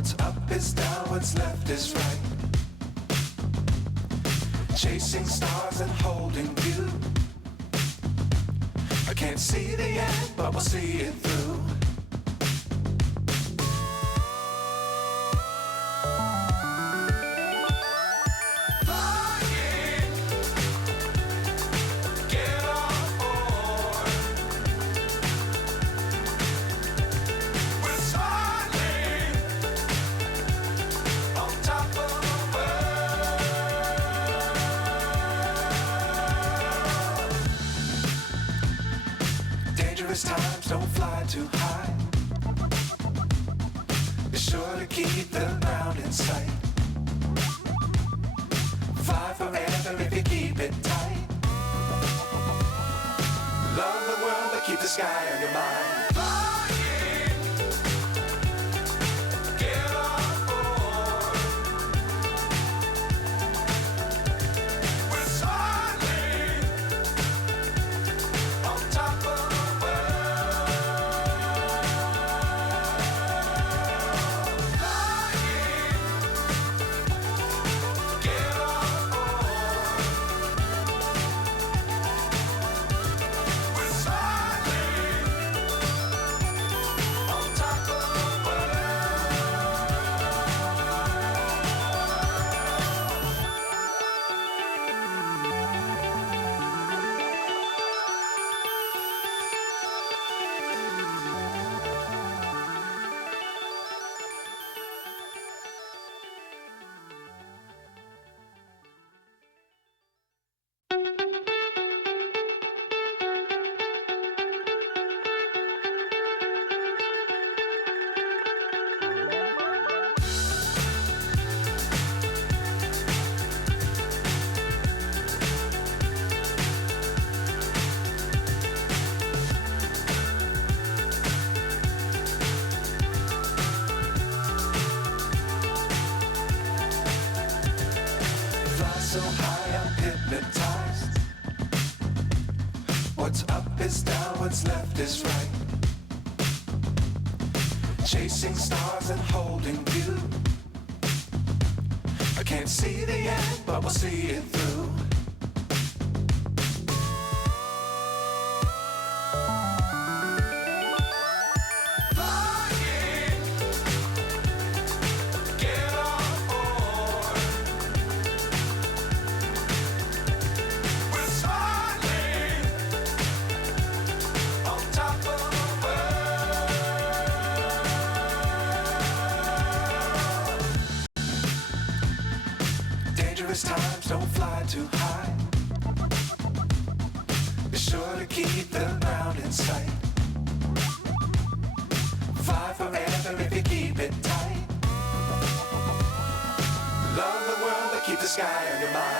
What's up is down, what's left is right. Chasing stars and holding you. I can't see the end, but we'll see it through. Dangerous times, don't fly too high. Be sure to keep the ground in sight. Fly forever if you keep it tight. Love the world, but keep the sky on your mind. So high I'm hypnotized. What's up is down, what's left is right. Chasing stars and holding you. I can't see the end, but we'll see it through. Dangerous times, don't fly too high. Be sure to keep the ground in sight. Fly forever if you keep it tight. Love the world, but keep the sky on your mind.